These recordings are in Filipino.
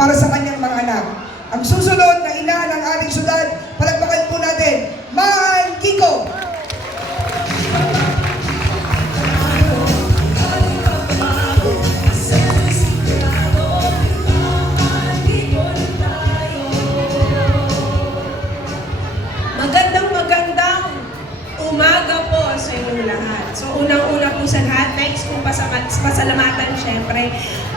para sa kanyang mga anak. Ang susunod na ina ng ating syudad, palagpakan po natin, Ma'am Kiko! Magandang umaga po sa inyong lahat. So unang-una po sa lahat, next po pasalamatan syempre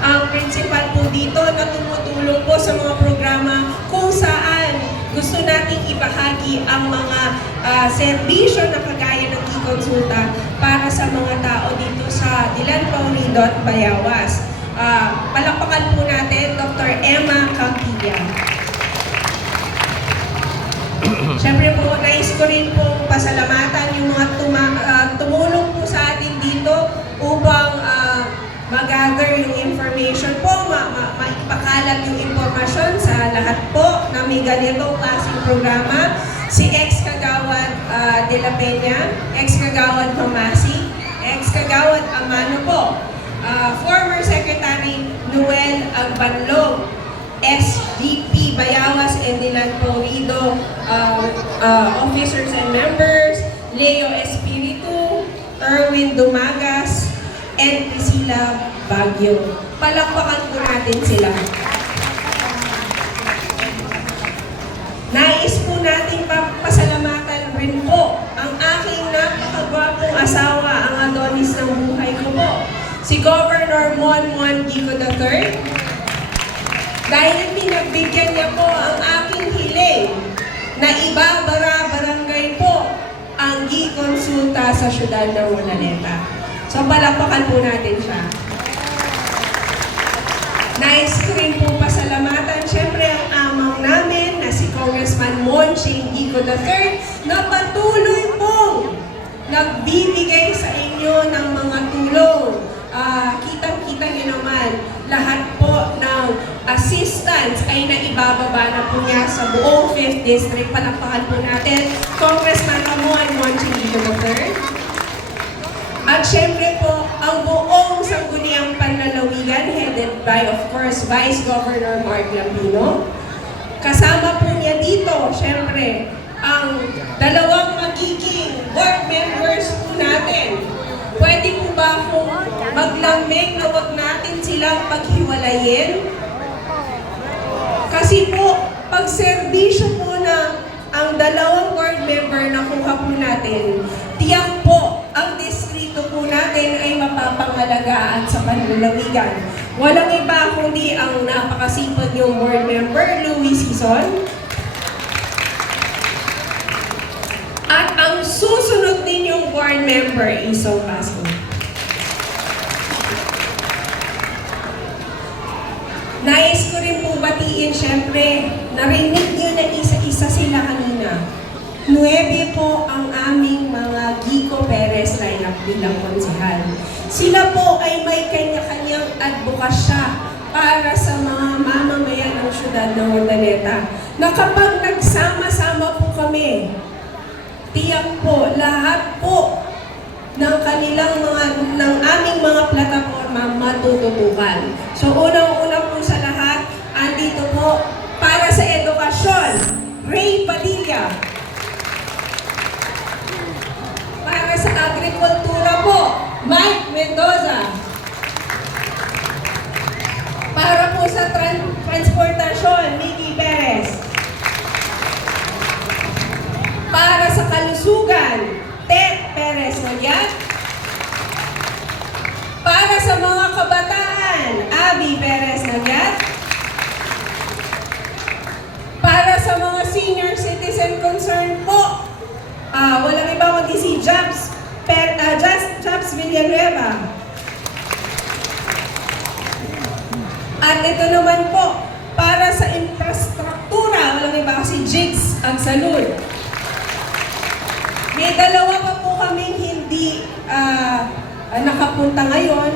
ang principal po dito na tumutulong po sa mga programa kung saan gusto nating ibahagi ang mga serbisyo na kagaya ng e-consulta para sa mga tao dito sa Dilan, Paunido at Bayawas. Palakpakan po natin Dr. Emma Campilla. Siyempre po, nais ko rin pong pasalamatan yung mga tumulong po sa atin dito upang mag-gather yung information po, maipakalat yung informasyon sa lahat po na may ganitong klaseng programa. Si Ex-Kagawad de la Peña, Ex-Kagawad Mamasi, Ex-Kagawad Amano po, former Secretary Noel Agbanlog, SVP Bayawas and Dilan Paunido officers and members, Leo Espiritu, Erwin Dumagas, and Priscilla Baguio. Palakpakan po natin sila. Nais po natin pasalamatan rin po ang aking napakagwapong asawa, ang Adonis ng buhay ko po, si Governor Monmon Gico III. Dahil pinagbigyan niya po ang aking hiling na ibabara barangay po ang e-consulta sa siyudad ng Urdaneta. So palakpakan po natin siya. Nais ko rin po pasalamatan syempre ang amang namin na si Congressman Monching Gico III na patuloy pong nagbibigay sa inyo ng mga tulong. Kitang-kita niyo naman, lahat po ng assistance ay naibababa na po niya sa buong 5th District. Palakpakan po natin, Congressman Amuan Monching Gico III. At syempre po, ang buong sangguniang panlalawigan, headed by, of course, Vice Governor Mark Lambino. Kasama po niya dito, syempre, ang dalawang magiging board members po natin. Pwede po ba kung maglambing na wag natin silang paghiwalayin? Kasi po, pag serbisyo po na ang dalawang board member na kuha po natin, tiyak po, ang distrito po natin ay mapapangalagaan sa panlalawigan. Walang iba kundi ang napakasipag yung board member, Louis Sison. At ang susunod ninyong board member, Isong Pasco. Nais ko rin po batiin, syempre, narinig nyo na isa-isa sila kanina. 9 po ang aming mga Gico Perez lineup bilang konsehal. Sila po ay may kanya-kanyang advokasya para sa mga mamamayan ng siyudad ng Urdaneta. Na kapag nagsama-sama po kami, tiyak po, lahat po ng kanilang ng aming mga plataforma matututukan. So unang-una po sa lahat, andito po para sa edukasyon, Ray Padilla. Para sa agrikultura po, Mike Mendoza. Para po sa transportasyon, Mickey Perez. Para sa kalusugan, Ted Perez Magyat. Para sa mga kabataan, Abby Perez Nagyat. Para sa mga senior citizen concern po, walang iba kundi si Jobs Villanueva. At ito naman po, para sa infrastruktura, walang iba si Jigs Agsalud. May dalawa pa po kaming hindi nakapunta ngayon.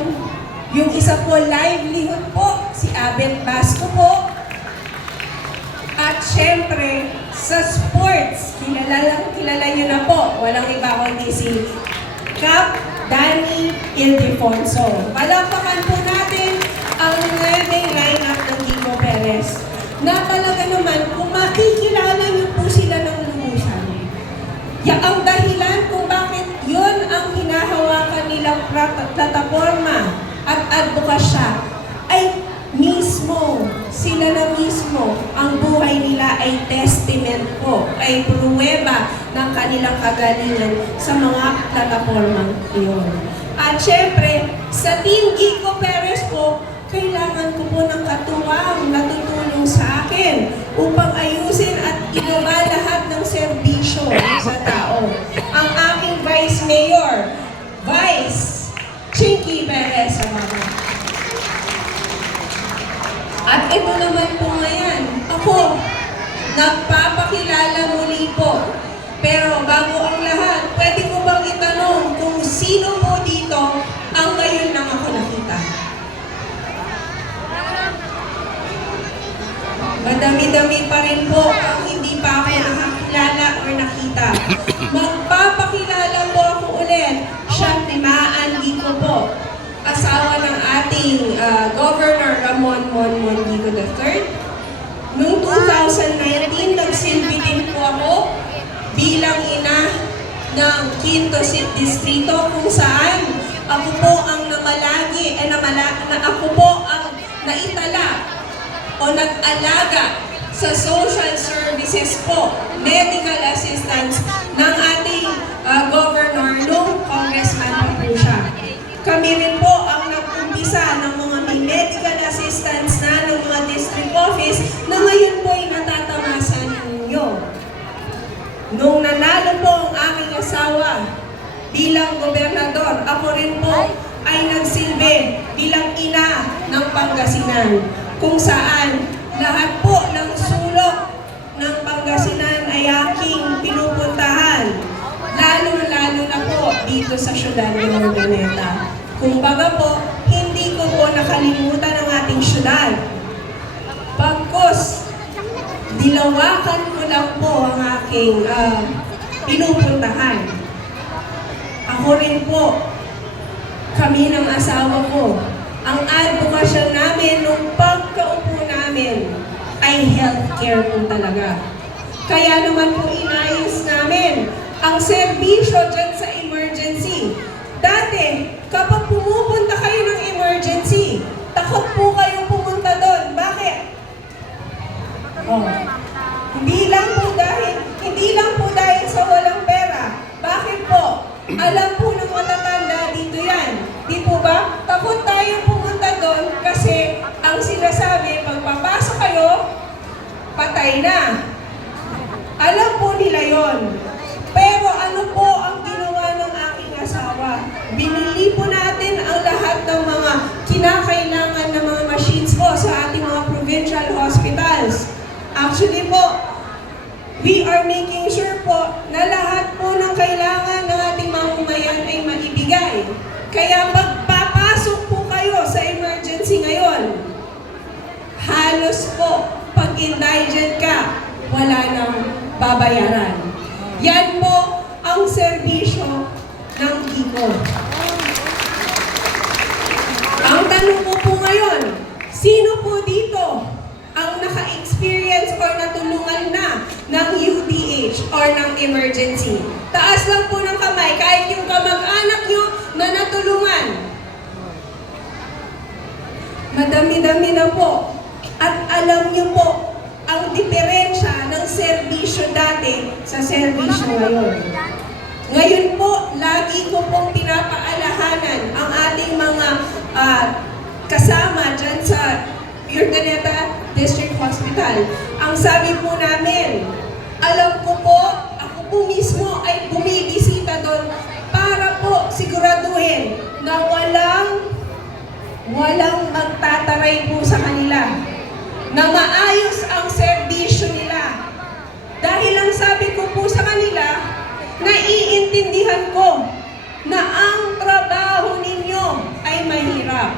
Yung isa po, livelihood po, si Abel Basco po. At syempre, sa sports, kilala nyo na po, walang iba kundi si Cap Danny Ildefonso. Palakpakan po natin ang 9 lineup ng Gico Perez. na talaga naman kung makikilala niyo po sila ng lumusan. Ang dahilan kung bakit yun ang hinahawakan nilang plataforma at advokasya ay mismo, sila na mismo, ang buhay nila ay testament po, ay pruweba ng kanilang kagalingan sa mga plataformang iyon. At syempre, sa Team Gico Perez po, kailangan ko po ng katuwang na tutulong sa akin upang ayusin at inuba lahat ng serbisyo sa tao. Ang aking Vice Mayor, Vice Chinky Perez. At ito naman po ngayon, ako, nagpapakilala muli po. Pero bago ang lahat, pwede ko bang itanong kung sino po dito ang ngayon lang ako nakita? Madami-dami pa rin po ang hindi pa ako nakakilala or nakita. Magpapakilala po ako ulit. Siya si Maan Gico po, asawa ng ating Governor Ramon Gico III. Noong 2019, nagsilbi din po ako bilang ina ng Quinto Distrito kung saan ako po ang namalagi, ako po ang naitala o nag-alaga sa social services po, medical assistance ng ating governor nung congressman pa po siya. Kami rin po ang nag-umpisa ng mga may medical assistance na ng mga district office na ngayon po ay natatamasan ninyo. Nung nanalo po ang aking asawa bilang gobernador, ako rin po ay nagsilbi bilang ina ng Pangasinan, kung saan lahat po ng sulok ng Pangasinan ay aking pinupuntahan, lalo-lalo na po dito sa syudad ng Urdaneta. Kumbaga po, hindi ko po nakalimutan ang ating syudad. Pagkos, dilawakan ko lang po ang aking pinupuntahan. Ako rin po, kami ng asawa ko, ang advokasyon namin nung pagkaupo namin ay healthcare po talaga. Kaya naman po inayos namin ang serbisyo dyan sa emergency. Dati, kapag pumupunta kayo ng emergency, takot po kayong pumunta doon. Bakit? Hindi lang po dahil sa walang pera. Bakit po? Alam po ng matatanda dito yan. Di po ba? Takot tayong pumunta doon kasi ang sinasabi, pag papasok kayo, patay na. Alam po nila yon. Pero ano po ang ginawa ng aking asawa? Binili po natin ang lahat ng mga kinakailangan ng mga machines po sa ating mga provincial hospitals. Actually po, we are making sure po na lahat po ng kailangan ng ating mamamayan ay maibigay. Kaya pagpapasok po kayo sa emergency ngayon, halos po, pag indigent ka, wala nang babayaran. Yan po ang serbisyo ng Gico. Ang tanong ko po ngayon, sino po dito ang naka-experience or natulungan na ng UDH or ng emergency? Taas lang po ng kamay, kahit yung kamag-anak nyo na natulungan. Madami-dami na po. At alam nyo po, ang diferensya ng serbisyo dati sa serbisyo ngayon. Ngayon po, lagi ko pong pinapaalahanan ang ating mga kasama dyan sa Urdaneta District Hospital. Ang sabi po namin, alam ko po, ako po mismo ay bumibisita doon para po siguraduhin na walang magtataray po sa kanila, na maayos ang serbisyo nila. Dahil ang sabi ko po sa kanila, naiintindihan ko na ang trabaho ninyo ay mahirap.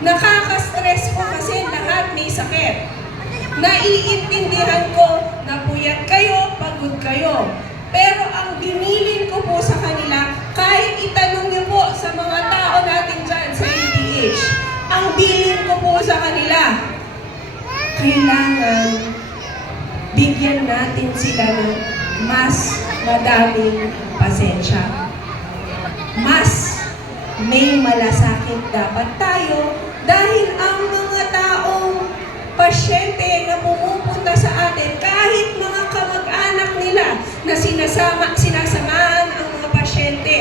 Nakaka-stress po kasi lahat may sakit. Naiintindihan ko na puyat kayo, pagod kayo. Pero ang binilin ko po sa kanila, kahit itanong niyo po sa mga tao natin dyan sa UDH, ang bilin ko po sa kanila, kailangan bigyan natin sila ng mas madaming pasensya. Mas may malasakit dapat tayo dahil ang mga taong pasyente na pumupunta sa atin, kahit mga kamag-anak nila na sinasamahan ang mga pasyente,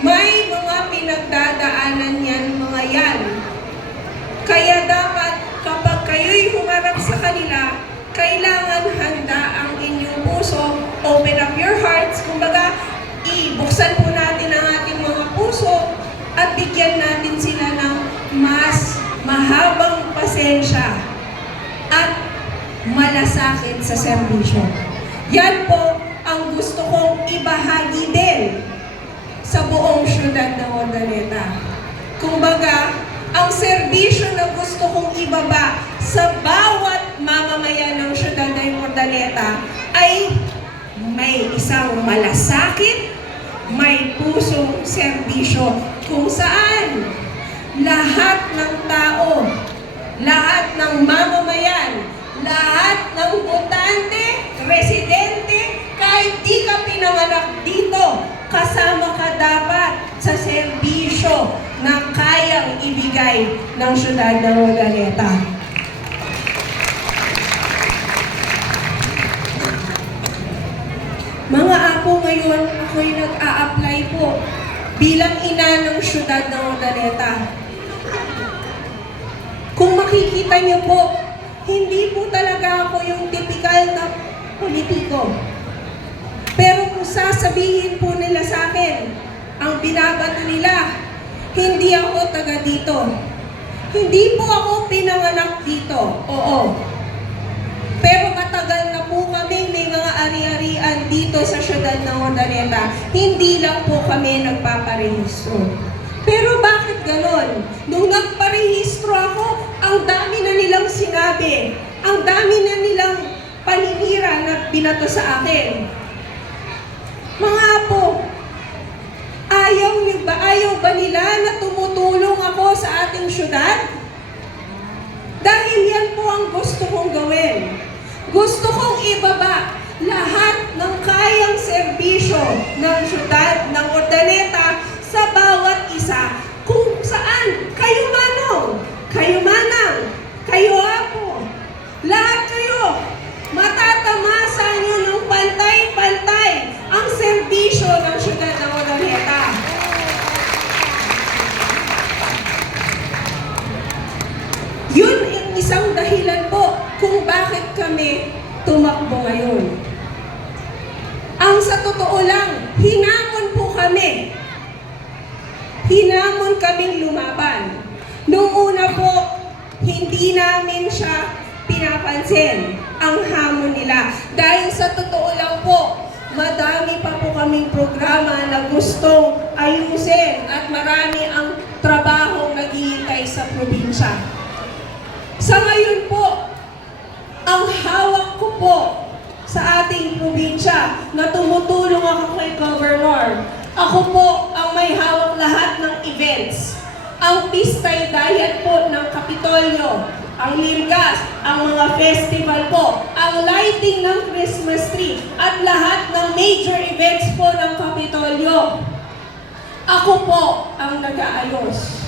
may mga pinagdadaanan yan, mga yan. Kaya dapat kapag kayo'y humarap sa kanila, kailangan handa ang inyong puso, open up your hearts, kumbaga, ibuksan po natin ang ating mga puso at bigyan natin sila ng mas mahabang pasensya at malasakit sa serbisyo. Yan po ang gusto kong ibahagi din sa buong syudad ng Urdaneta. Kumbaga, ang serbisyo na gusto kong ibaba sa bawat mamamayan ng syudad ng Urdaneta ay may isang malasakit, may pusong serbisyo kung saan lahat ng tao, lahat ng mamamayan, lahat ng botante, residente, kahit di ka pinanganak dito, kasama ka dapat sa serbisyo na kayang ibigay ng syudad ng Urdaneta. Mga apo, ngayon ako'y nag-a-apply po bilang ina ng syudad ng Urdaneta. Kung makikita niyo po, hindi po talaga ako yung typical na politiko. Pero kung sasabihin po nila sa akin, ang binabato nila, hindi ako taga dito. Hindi po ako pinanganak dito. Oo. Pero matagal na po kami may mga ari-arian dito sa syudad ng Urdaneta. Hindi lang po kami nagpaparehistro. Pero bakit ganon? Nung nagparehistro ako, ang dami na nilang sinabi. Ang dami na nilang paninira na binato sa akin. Mga apo, ayaw ba nila na tumutulong ako sa ating syudad? Dahil yan po ang gusto kong gawin. Gusto kong ibaba lahat ng kayang serbisyo ng syudad ng Urdaneta sa bawat isa kung saan kayo manong, kayo manang, kayo apo, lahat kayo matatamasa nyo ng pantay-pantay ang serbisyo ng syudad ng Urdaneta. Yun ang isang dahilan po kung bakit kami tumakbo ngayon. Ang sa totoo lang, hinamon po kami. Hinamon kaming lumaban. Noong una po, hindi namin siya pinapansin ang hamon nila. Dahil sa totoo lang po, madami pa po kaming programa na gustong ayusin at marami ang trabahong naghihintay sa probinsya. Sa ngayon po, ang hawak ko po sa ating probinsya na tumutulong ako kay Governor. Ako po ang may hawak lahat ng events. Ang Pistay Diet po ng Kapitolyo, ang Limgas, ang mga festival po, ang lighting ng Christmas tree, at lahat ng major events po ng Kapitolyo. Ako po ang nag-aayos.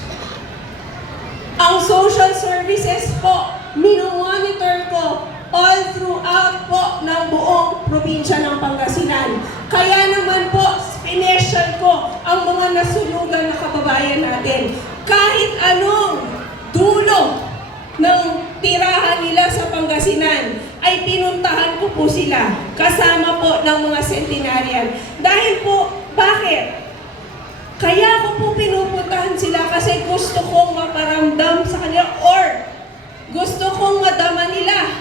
Ang social services po, minomonitor ko all throughout po ng buong probinsya ng Pangasinan. Kaya naman po, special ko ang mga nasunugan na kababayan natin. Kahit anong dulo ng tirahan nila sa Pangasinan, ay pinuntahan ko po sila, kasama po ng mga centenarian. Dahil po, bakit? Kaya ko po pinupuntahan sila kasi gusto kong maparamdam sa kanila or gusto kong madama nila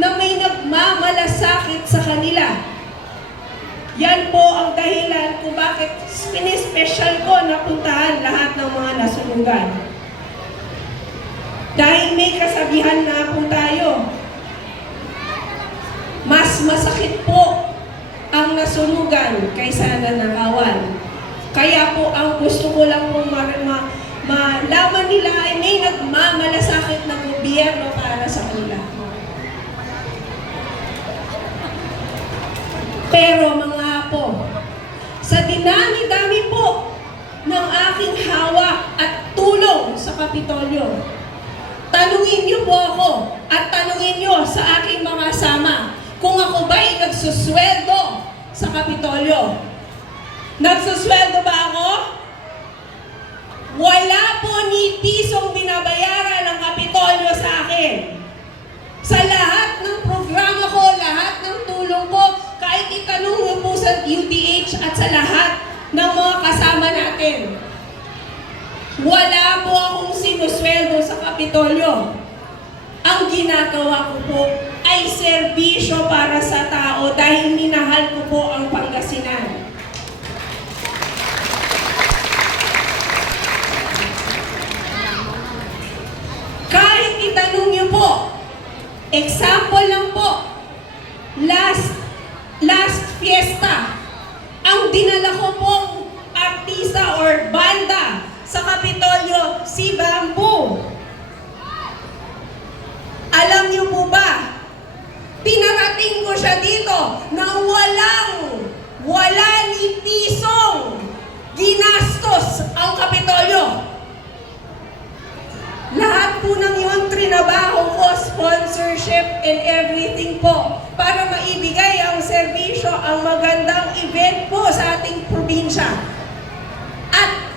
na may nagmamalasakit sa kanila. Yan po ang dahilan kung bakit special ko na puntahan lahat ng mga nasunugan. Dahil may kasabihan na po tayo, mas masakit po ang nasunugan kaysa nanakawan. Kaya po ang gusto ko lang pong malaman nila ay may nagmamalasakit na gobyerno para sa kanila. Pero mga apo, sa dinami-dami po ng aking hawak at tulong sa Kapitolyo, tanungin niyo po ako at tanungin niyo sa aking mga kasama kung ako ba'y nagsusweldo sa Kapitolyo. Nagsusweldo ba ako? Wala po ni pisong binabayaran ng Kapitolyo sa akin. Sa lahat ng programa ko, lahat ng tulong ko, kahit itanong mo po sa UTH at sa lahat ng mga kasama natin, wala po akong sinusweldo sa Kapitolyo. Ang ginagawa ko po ay serbisyo para sa tao dahil minahal ko po ang Pangasinan. Kahit itanong niyo po, example lang po, last fiesta, ang dinala ko pong artista or banda sa Kapitolyo, si Bamboo. Alam niyo po ba, pinarating ko siya dito na wala ni pisong ginastos ang Kapitolyo. Lahat po ng yun, trinabaho ko, sponsorship and everything po para maibigay ang serbisyo, ang magandang event po sa ating probinsya. At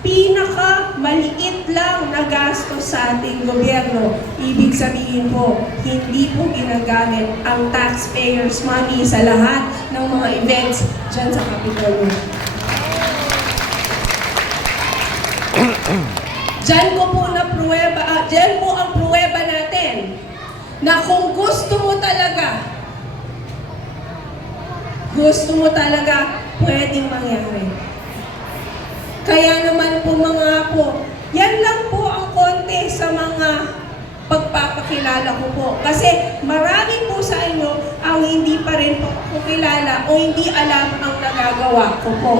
pinaka-maliit lang na gastos sa ating gobyerno. Ibig sabihin po, hindi po ginagamit ang taxpayers' money sa lahat ng mga events dyan sa Kapitolyo. Diyan ko po na pruweba, diyan po ang pruweba natin na kung gusto mo talaga, pwedeng mangyari. Kaya naman po mga apo, yan lang po ang konti sa mga pagpapakilala ko po. Kasi marami po sa inyo ang hindi pa rin po kilala o hindi alam ang nagagawa ko po.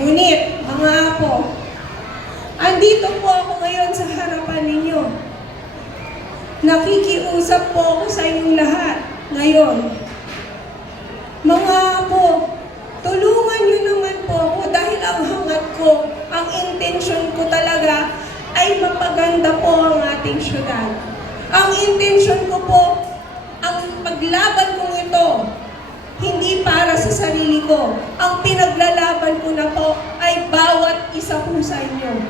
Ngunit, mga apo, andito po ako ngayon sa harapan ninyo. Nakikiusap po ako sa inyong lahat ngayon. Mga apo, tulungan niyo naman po ako dahil ang hangat ko, ang intensyon ko talaga ay mapaganda po ang ating syudad. Ang intensyon ko po, ang paglaban kong ito, hindi para sa sarili ko. Ang pinaglalaban ko na po ay bawat isa po sa inyo.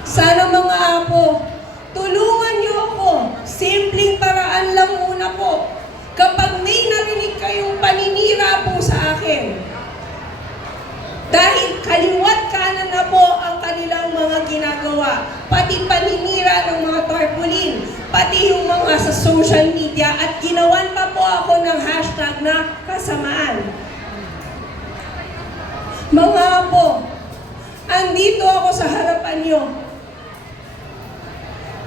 Sana mga apo, tulungan niyo ako. Simpleng paraan lang muna po. Kapag may narinig kayong paninira po sa akin, dahil kaliwat kanan na po ang kanilang mga ginagawa, pati paninira ng mga tarpaulin, pati yung mga sa social media, at ginawan pa po ako ng hashtag na kasamaan. Mga apo, andito ako sa harapan niyo.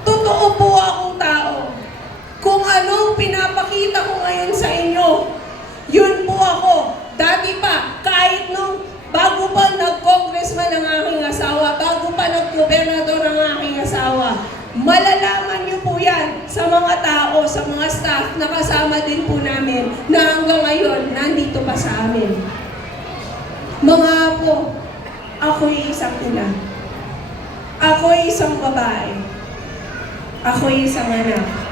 Totoo po akong tao. Kung anong pinapakita ko ngayon sa inyo, yun po ako. Dati pa, kahit nung bago pa nag-congressman ang aking asawa, bago pa nag-gobernador ang aking asawa, malalaman niyo po yan sa mga tao, sa mga staff na kasama din po namin na hanggang ngayon nandito pa sa amin. Mga apo, ako'y isang ina. Ako'y isang babae. Ako'y isang anak.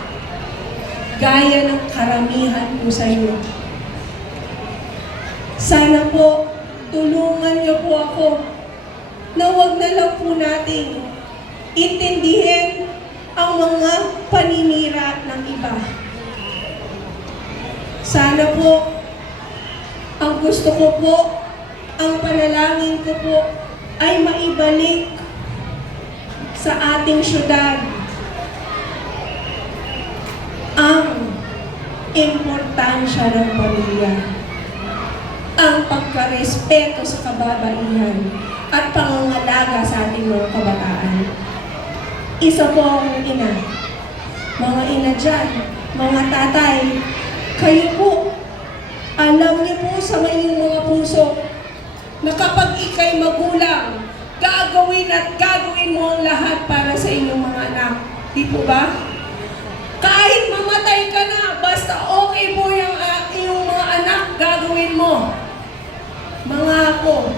Gaya ng karamihan po sa inyo. Sana po, tulungan niyo po ako na huwag na lang po nating intindihin ang mga paninira ng iba. Sana po, ang gusto ko po, ang panalangin ko po, ay maibalik sa ating syudad ang importansya ng pamilya, ang pagkarespeto sa kababaihan, at pangangalaga sa ating mga kabataan. Isa po akong ina. Mga ina dyan, mga tatay, kayo po, alam niyo po sa inyong mga puso na kapag ikay magulang, gagawin at gagawin mo ang lahat para sa inyong mga anak. Di po ba? Kahit mamatay ka na, basta okay po yung mga anak inyo, mga apo,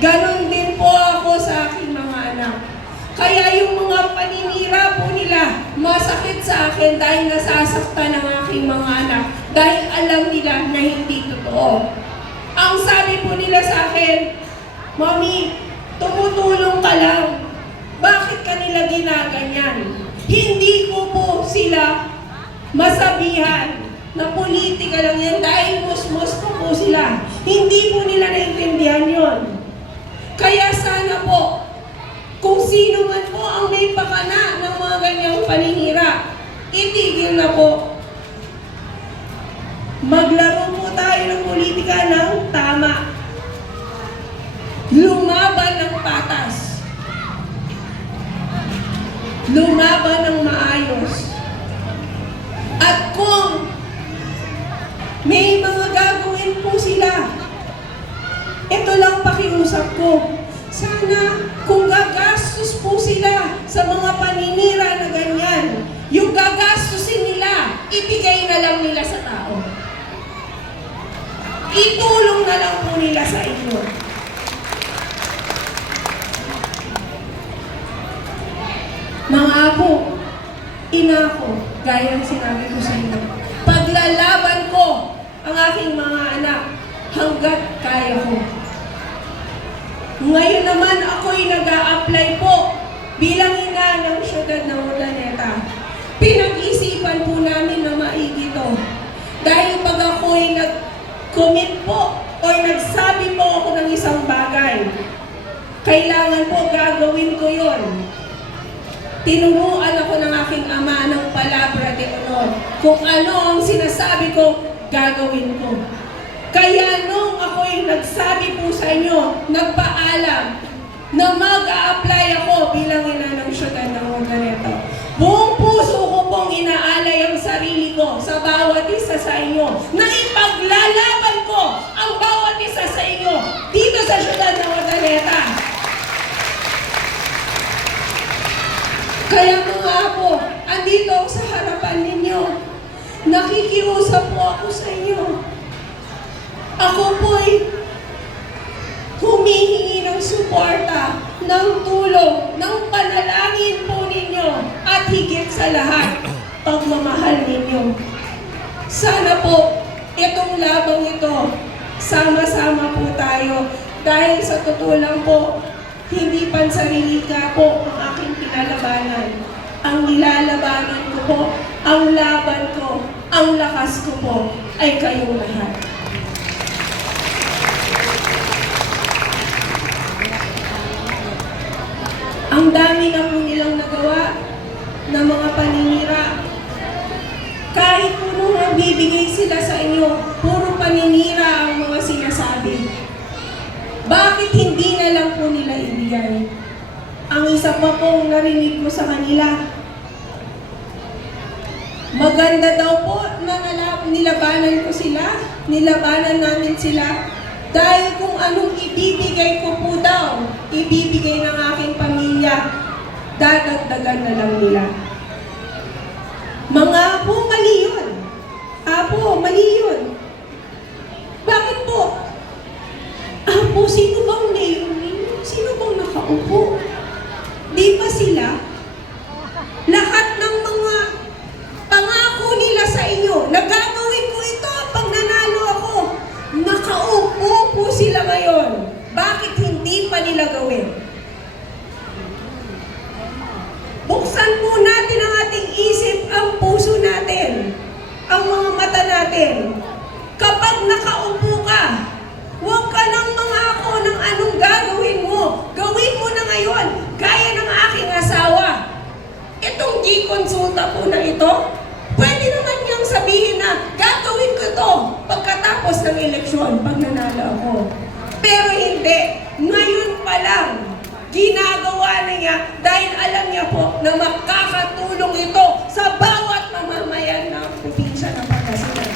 ganon din po ako sa aking mga anak. Kaya yung mga paninira po nila, masakit sa akin dahil nasasaktan ng aking mga anak. Dahil alam nila na hindi totoo. Ang sabi po nila sa akin, Mami, tumutulong ka lang. Bakit ka nila ginaganyan? Hindi ko po sila masabihan na politika lang yan dahil musmus po sila. Hindi po nila naintindihan yon. Kaya sana po, kung sino man po ang may pakana ng mga ganyang paninira, itigil na po. Maglaro po tayo ng politika ng tama. Lumaban ng patas. Lumaban ng maayos. At kung may mga gagawin po sila, ito lang pakiusap ko. Sana kung gagastos po sila sa mga paninira na ganyan, yung gagastusin nila, ibigay na lang nila sa tao. Itulong na lang po nila sa inyo. Mga apo, ina ko, gaya ng sinabi ko sa inyo, paglalaban ko ang aking mga anak hanggat kaya ko. Ngayon naman ako'y nag-a-apply po bilang ina ng siyudad ng Urdaneta. Pinag-isipan po namin na maigi to. Dahil pag ako'y nag-commit po o nagsabi po ako ng isang bagay, kailangan po gagawin ko yon. Tinuruan ako ng aking ama ng palabra de honor. Kung ano ang sinasabi ko, gagawin ko. Kaya nung ako'y nagsabi po sa inyo, nagpaalam na mag-a-apply ako bilang ina ng siyudad ng Urdaneta. Buong puso ko pong inaalay ang sarili ko sa bawat isa sa inyo na ipaglalaban ko ang bawat isa sa inyo dito sa siyudad ng Urdaneta. Kaya mga apo, andito ako sa harapan ninyo. Nakikiusap po ako sa inyo. Ako po'y humihingi ng suporta, ng tulong, ng panalangin po ninyo, at higit sa lahat, pagmamahal ninyo. Sana po, itong labang ito, sama-sama po tayo, dahil sa totoo lang po, hindi pansarili ka po ang aking pinalabanan. Ang nilalabanan ko po, ang laban ko, ang lakas ko po, ay kayong lahat. Ang dami na po nilang nagawa ng mga paninira. Kahit po nung nagbibigay sila sa inyo, puro paninira ang mga sinasabi. Bakit hindi na lang po nila ibigay? Ang isa pa pong narinig ko sa kanila, maganda daw po na nilabanan ko sila, nilabanan namin sila, dahil kung anong ibibigay ko po daw, ibibigay ng aking pamilya, dadagdagan na lang nila. Mga apo, mali yun. Apo, mali yun. Bakit po? Apo, sino bang mayor ninyo? Sino bang nakaupo? Di ba sila? Lahat ng mga pangako nila sa inyo, nagagawin ko ito pag nanalo ako. Nakaupo po sila ngayon. Bakit hindi pa nila gawin? Buksan po natin ang ating isip, ang puso natin, ang mga mata natin. Kapag nakaupo ka, huwag ka nang mangako ng anong gagawin mo. Gawin mo na ngayon, gaya ng aking asawa. Itong di-konsulta po na ito, pwede naman niyang sabihin na gagawin ko ito pagkatapos ng eleksyon, pag nanalo ako. Pero hindi, ngayon pa lang, ginagawa na niya dahil alam niya po na makakatulong ito sa bawat mamamayan ng probinsya ng Pangasinan.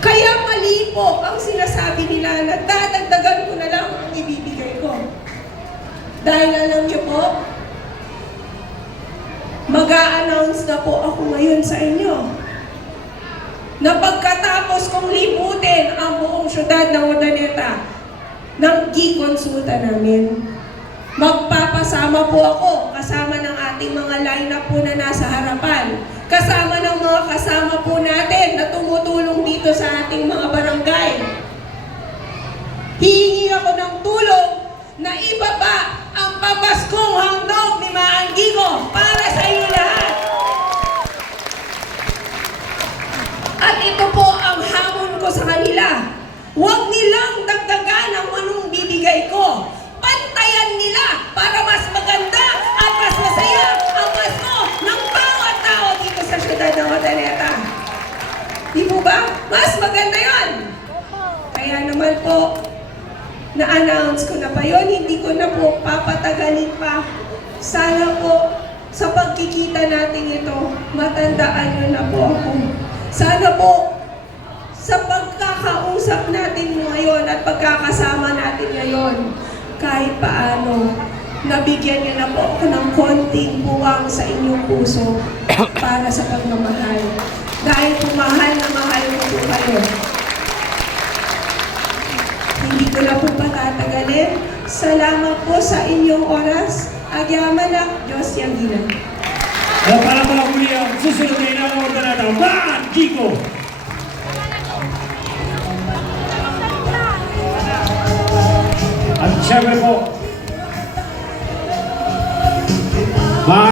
Kaya mali po ang sinasabi nila na dadagdagan ko na lang ang ibibigay ko. Dahil alam niyo po, mag-a-announce na po ako ngayon sa inyo. na pagkatapos kong libutin ang buong syudad ng Urdaneta, ng G-Consulta namin, magpapasama po ako kasama ng ating mga lineup po na nasa harapan, kasama ng mga kasama po natin na tumutulong dito sa ating mga barangay. Hihingi ako ng tulong na ibaba ang pamaskong handog ni Maan Gigo para sa iyo lahat. At ito po ang hamon ko sa kanila. Huwag nilang dagdagan ang anong bibigay ko. Pantayan nila para mas maganda at mas masaya ang Pasko ng bawat tao dito sa siyudad ng Urdaneta. Di po ba? Mas maganda yon. Kaya naman po, na-announce ko na pa yon, hindi ko na po papatagalin pa. Sana po, sa pagkikita natin ito, matandaan nyo na po ako. Sana po, sa pagkakausap natin ngayon at pagkakasama natin ngayon, kahit paano, nabigyan niyo na po ako ng konting buwang sa inyong puso para sa pagmamahal. Dahil mahal na mahal ko po kayo. Hindi ko na po patatagalin. Salamat po sa inyong oras. Agyaman Diyos yang gilang. Para muli ang susunod na inawag na natin, Maan Gigo!